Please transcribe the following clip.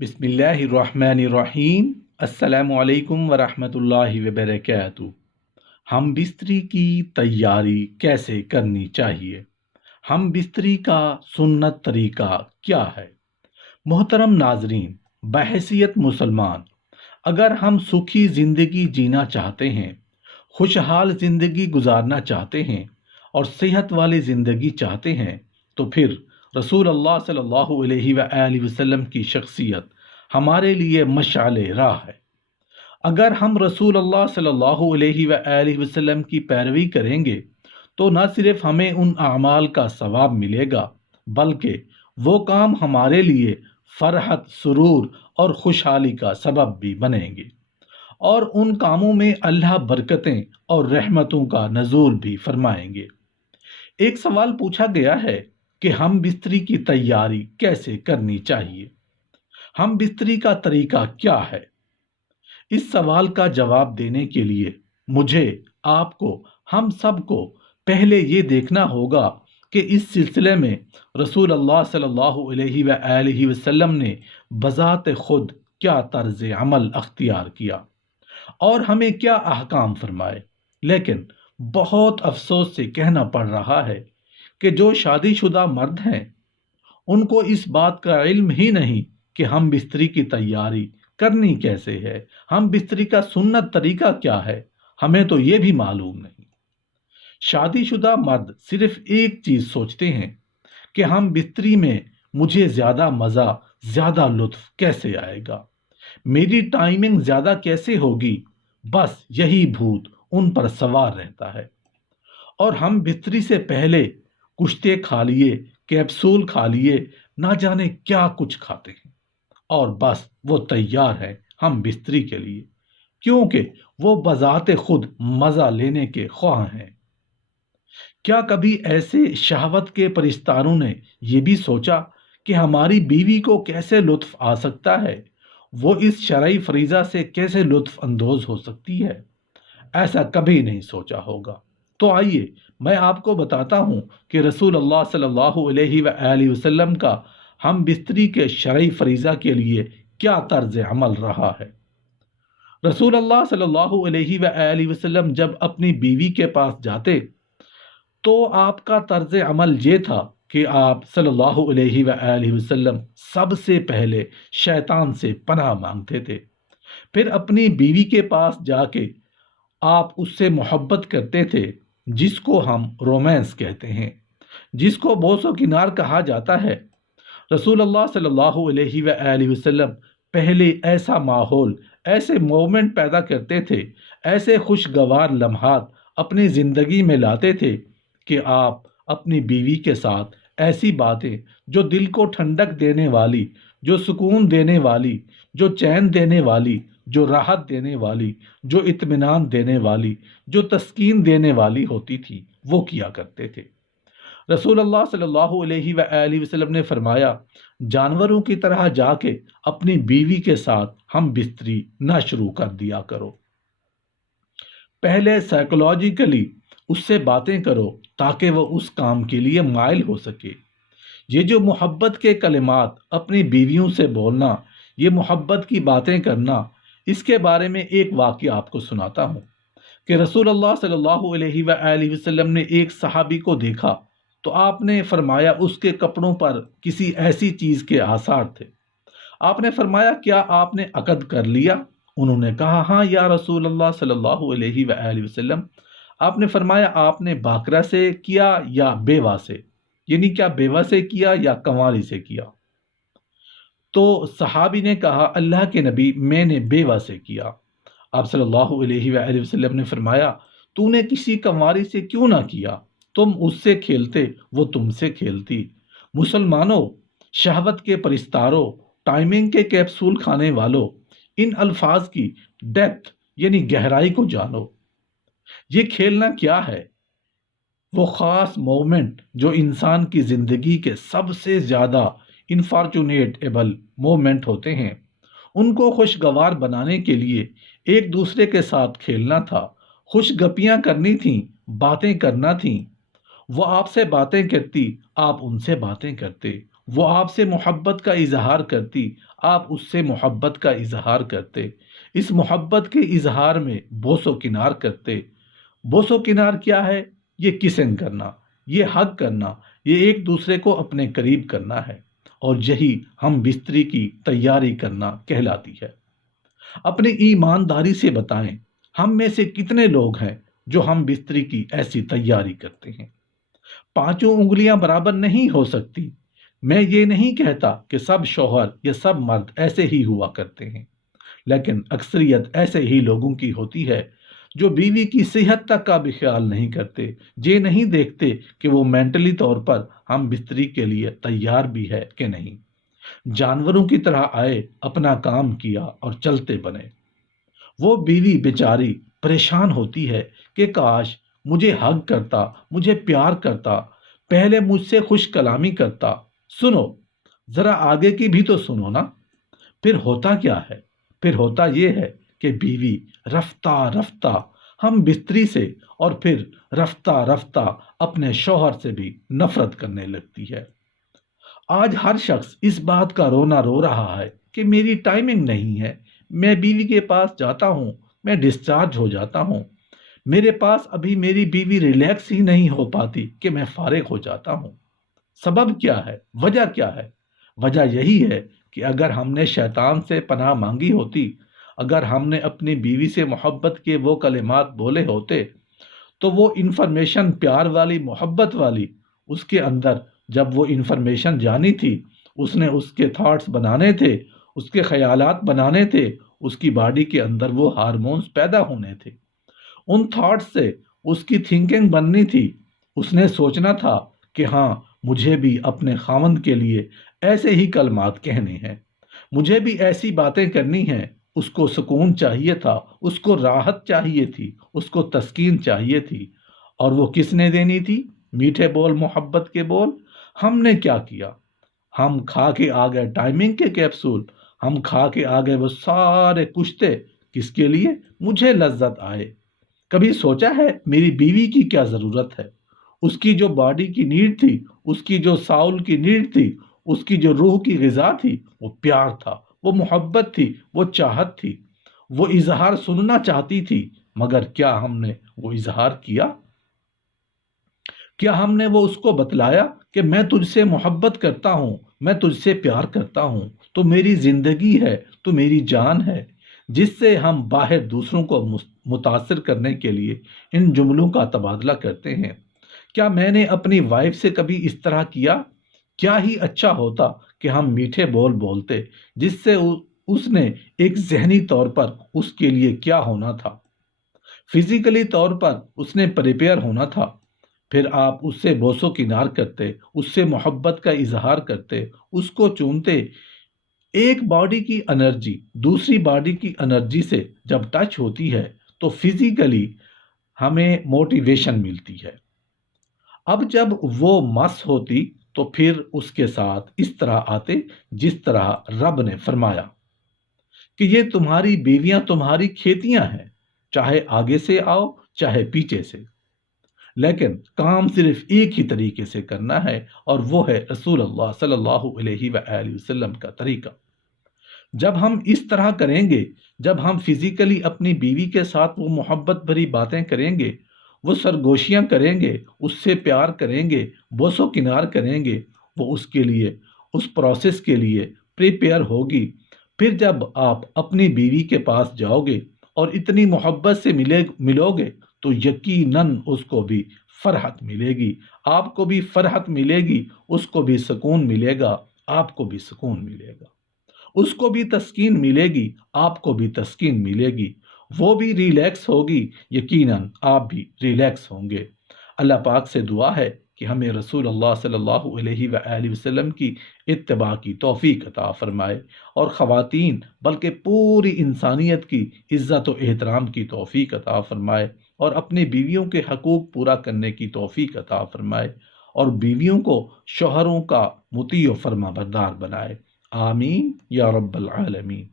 بسم اللہ الرحمن الرحیم۔ السلام علیکم ورحمۃ اللہ وبرکاتہ۔ ہم بستری کی تیاری کیسے کرنی چاہیے؟ ہم بستری کا سنت طریقہ کیا ہے؟ محترم ناظرین، بحیثیت مسلمان، اگر ہم سکھی زندگی جینا چاہتے ہیں، خوشحال زندگی گزارنا چاہتے ہیں اور صحت والی زندگی چاہتے ہیں تو پھر رسول اللہ صلی اللہ علیہ وآلہ وسلم کی شخصیت ہمارے لیے مشعل راہ ہے۔ اگر ہم رسول اللہ صلی اللہ علیہ وآلہ وسلم کی پیروی کریں گے تو نہ صرف ہمیں ان اعمال کا ثواب ملے گا، بلکہ وہ کام ہمارے لیے فرحت، سرور اور خوشحالی کا سبب بھی بنیں گے، اور ان کاموں میں اللہ برکتیں اور رحمتوں کا نزول بھی فرمائیں گے۔ ایک سوال پوچھا گیا ہے کہ ہم بستری کی تیاری کیسے کرنی چاہیے؟ ہم بستری کا طریقہ کیا ہے؟ اس سوال کا جواب دینے کے لیے مجھے، آپ کو، ہم سب کو پہلے یہ دیکھنا ہوگا کہ اس سلسلے میں رسول اللہ صلی اللہ علیہ وآلہ وسلم نے بذات خود کیا طرز عمل اختیار کیا اور ہمیں کیا احکام فرمائے۔ لیکن بہت افسوس سے کہنا پڑ رہا ہے کہ جو شادی شدہ مرد ہیں ان کو اس بات کا علم ہی نہیں کہ ہم بستری کی تیاری کرنی کیسے ہے، ہم بستری کا سنت طریقہ کیا ہے، ہمیں تو یہ بھی معلوم نہیں۔ شادی شدہ مرد صرف ایک چیز سوچتے ہیں کہ ہم بستری میں مجھے زیادہ مزہ، زیادہ لطف کیسے آئے گا، میری ٹائمنگ زیادہ کیسے ہوگی، بس یہی بھوت ان پر سوار رہتا ہے۔ اور ہم بستری سے پہلے کشتے کھا لیے، کیپسول کھا لیے، نہ جانے کیا کچھ کھاتے ہیں، اور بس وہ تیار ہے ہم بستری کے لیے، کیونکہ وہ بذات خود مزہ لینے کے خواہاں ہیں۔ کیا کبھی ایسے شہوت کے پرستاروں نے یہ بھی سوچا کہ ہماری بیوی کو کیسے لطف آ سکتا ہے، وہ اس شرعی فریضہ سے کیسے لطف اندوز ہو سکتی ہے؟ ایسا کبھی نہیں سوچا ہوگا۔ تو آئیے میں آپ کو بتاتا ہوں کہ رسول اللہ صلی اللہ علیہ وآلہ وسلم کا ہم بستری کے شرعی فریضہ کے لیے کیا طرز عمل رہا ہے۔ رسول اللہ صلی اللہ علیہ وآلہ وسلم جب اپنی بیوی کے پاس جاتے تو آپ کا طرز عمل یہ تھا کہ آپ صلی اللہ علیہ وآلہ وسلم سب سے پہلے شیطان سے پناہ مانگتے تھے، پھر اپنی بیوی کے پاس جا کے آپ اس سے محبت کرتے تھے، جس کو ہم رومانس کہتے ہیں، جس کو بوس و کنار کہا جاتا ہے۔ رسول اللہ صلی اللہ علیہ وآلہ وسلم پہلے ایسا ماحول، ایسے مومنٹ پیدا کرتے تھے، ایسے خوشگوار لمحات اپنی زندگی میں لاتے تھے کہ آپ اپنی بیوی کے ساتھ ایسی باتیں جو دل کو ٹھنڈک دینے والی، جو سکون دینے والی، جو چین دینے والی، جو راحت دینے والی، جو اطمینان دینے والی، جو تسکین دینے والی ہوتی تھی، وہ کیا کرتے تھے۔ رسول اللہ صلی اللہ علیہ وآلہ وسلم نے فرمایا، جانوروں کی طرح جا کے اپنی بیوی کے ساتھ ہم بستری نہ شروع کر دیا کرو، پہلے سائیکولوجیکلی اس سے باتیں کرو تاکہ وہ اس کام کے لیے مائل ہو سکے۔ یہ جو محبت کے کلمات اپنی بیویوں سے بولنا، یہ محبت کی باتیں کرنا، اس کے بارے میں ایک واقعہ آپ کو سناتا ہوں کہ رسول اللہ صلی اللہ علیہ وآلہ وسلم نے ایک صحابی کو دیکھا تو آپ نے فرمایا اس کے کپڑوں پر کسی ایسی چیز کے آثار تھے۔ آپ نے فرمایا، کیا آپ نے عقد کر لیا؟ انہوں نے کہا، ہاں یا رسول اللہ صلی اللہ علیہ وآلہ وسلم۔ آپ نے فرمایا، آپ نے باکرہ سے کیا یا بیوہ سے؟ یعنی کیا بیوہ سے کیا یا کنواری سے کیا؟ تو صحابی نے کہا، اللہ کے نبی، میں نے بیوہ سے کیا۔ آپ صلی اللہ علیہ وآلہ وسلم نے فرمایا، تو نے کسی کنواری سے کیوں نہ کیا؟ تم اس سے کھیلتے، وہ تم سے کھیلتی۔ مسلمانوں، شہوت کے پرستاروں، ٹائمنگ کے کیپسول کھانے والوں، ان الفاظ کی ڈیپتھ یعنی گہرائی کو جانو۔ یہ کھیلنا کیا ہے؟ وہ خاص مومنٹ جو انسان کی زندگی کے سب سے زیادہ انفارچونیٹیبل مومنٹ ہوتے ہیں، ان کو خوشگوار بنانے کے لیے ایک دوسرے کے ساتھ کھیلنا تھا، خوش گپیاں کرنی تھیں، باتیں کرنا تھیں۔ وہ آپ سے باتیں کرتی، آپ ان سے باتیں کرتے، وہ آپ سے محبت کا اظہار کرتی، آپ اس سے محبت کا اظہار کرتے، اس محبت کے اظہار میں بوس و کنار کرتے۔ بوس و کنار کیا ہے؟ یہ کسنگ کرنا، یہ حق کرنا، یہ ایک دوسرے کو اپنے قریب کرنا ہے، اور یہی ہم بستری کی تیاری کرنا کہلاتی ہے۔ اپنی ایمانداری سے بتائیں، ہم میں سے کتنے لوگ ہیں جو ہم بستری کی ایسی تیاری کرتے ہیں؟ پانچوں انگلیاں برابر نہیں ہو سکتی۔ میں یہ نہیں کہتا کہ سب شوہر یا سب مرد ایسے ہی ہوا کرتے ہیں، لیکن اکثریت ایسے ہی لوگوں کی ہوتی ہے جو بیوی کی صحت تک کا بھی خیال نہیں کرتے، یہ نہیں دیکھتے کہ وہ مینٹلی طور پر ہم بستری کے لیے تیار بھی ہے کہ نہیں۔ جانوروں کی طرح آئے، اپنا کام کیا اور چلتے بنے۔ وہ بیوی بیچاری پریشان ہوتی ہے کہ کاش مجھے حگ کرتا، مجھے پیار کرتا، پہلے مجھ سے خوش کلامی کرتا۔ سنو، ذرا آگے کی بھی تو سنو نا۔ پھر ہوتا کیا ہے؟ پھر ہوتا یہ ہے کہ بیوی رفتہ رفتہ ہم بستری سے، اور پھر رفتہ رفتہ اپنے شوہر سے بھی نفرت کرنے لگتی ہے۔ آج ہر شخص اس بات کا رونا رو رہا ہے کہ میری ٹائمنگ نہیں ہے، میں بیوی کے پاس جاتا ہوں، میں ڈسچارج ہو جاتا ہوں، میرے پاس ابھی میری بیوی ریلیکس ہی نہیں ہو پاتی کہ میں فارغ ہو جاتا ہوں۔ سبب کیا ہے؟ وجہ کیا ہے؟ وجہ یہی ہے کہ اگر ہم نے شیطان سے پناہ مانگی ہوتی، اگر ہم نے اپنی بیوی سے محبت کے وہ کلمات بولے ہوتے، تو وہ انفارمیشن پیار والی، محبت والی، اس کے اندر جب وہ انفارمیشن جانی تھی، اس نے اس کے تھاٹس بنانے تھے، اس کے خیالات بنانے تھے، اس کی باڈی کے اندر وہ ہارمونز پیدا ہونے تھے، ان تھاٹس سے اس کی تھنکنگ بننی تھی۔ اس نے سوچنا تھا کہ ہاں، مجھے بھی اپنے خاوند کے لیے ایسے ہی کلمات کہنے ہیں، مجھے بھی ایسی باتیں کرنی ہیں۔ اس کو سکون چاہیے تھا، اس کو راحت چاہیے تھی، اس کو تسکین چاہیے تھی، اور وہ کس نے دینی تھی؟ میٹھے بول، محبت کے بول۔ ہم نے کیا کیا؟ ہم کھا کے آ گئے ٹائمنگ کے کیپسول، ہم کھا کے آ گئے وہ سارے کشتے۔ کس کے لیے؟ مجھے لذت آئے۔ کبھی سوچا ہے میری بیوی کی کیا ضرورت ہے؟ اس کی جو باڈی کی نیڈ تھی، اس کی جو ساؤل کی نیڈ تھی، اس کی جو روح کی غذا تھی، وہ پیار تھا، وہ محبت تھی، وہ چاہت تھی، وہ اظہار سننا چاہتی تھی۔ مگر کیا ہم نے وہ اظہار کیا؟ کیا ہم نے وہ اس کو بتلایا کہ میں تجھ سے محبت کرتا ہوں، میں تجھ سے پیار کرتا ہوں، تو میری زندگی ہے، تو میری جان ہے؟ جس سے ہم باہر دوسروں کو متاثر کرنے کے لیے ان جملوں کا تبادلہ کرتے ہیں۔ کیا میں نے اپنی وائف سے کبھی اس طرح کیا؟ کیا ہی اچھا ہوتا کہ ہم میٹھے بول بولتے، جس سے اس نے ایک ذہنی طور پر اس کے لیے کیا ہونا تھا، فزیکلی طور پر اس نے پریپیئر ہونا تھا۔ پھر آپ اس سے بوس و کنار کرتے، اس سے محبت کا اظہار کرتے، اس کو چومتے۔ ایک باڈی کی انرجی دوسری باڈی کی انرجی سے جب ٹچ ہوتی ہے تو فزیکلی ہمیں موٹیویشن ملتی ہے۔ اب جب وہ مس ہوتی تو پھر اس کے ساتھ اس طرح آتے جس طرح رب نے فرمایا کہ یہ تمہاری بیویاں تمہاری کھیتیاں ہیں، چاہے آگے سے آؤ چاہے پیچھے سے، لیکن کام صرف ایک ہی طریقے سے کرنا ہے، اور وہ ہے رسول اللہ صلی اللہ علیہ وآلہ وسلم کا طریقہ۔ جب ہم اس طرح کریں گے، جب ہم فزیکلی اپنی بیوی کے ساتھ وہ محبت بھری باتیں کریں گے، وہ سرگوشیاں کریں گے، اس سے پیار کریں گے، بوس و کنار کریں گے، وہ اس کے لیے، اس پروسیس کے لیے پریپیئر ہوگی۔ پھر جب آپ اپنی بیوی کے پاس جاؤ گے اور اتنی محبت سے ملو گے، تو یقیناً اس کو بھی فرحت ملے گی، آپ کو بھی فرحت ملے گی، اس کو بھی سکون ملے گا، آپ کو بھی سکون ملے گا، اس کو بھی تسکین ملے گی، آپ کو بھی تسکین ملے گی، وہ بھی ریلیکس ہوگی، یقیناً آپ بھی ریلیکس ہوں گے۔ اللہ پاک سے دعا ہے کہ ہمیں رسول اللہ صلی اللہ علیہ وآلہ وسلم کی اتباع کی توفیق عطا فرمائے، اور خواتین بلکہ پوری انسانیت کی عزت و احترام کی توفیق عطا فرمائے، اور اپنی بیویوں کے حقوق پورا کرنے کی توفیق عطا فرمائے، اور بیویوں کو شوہروں کا مطیع و فرما بردار بنائے۔ آمین یا رب العالمین۔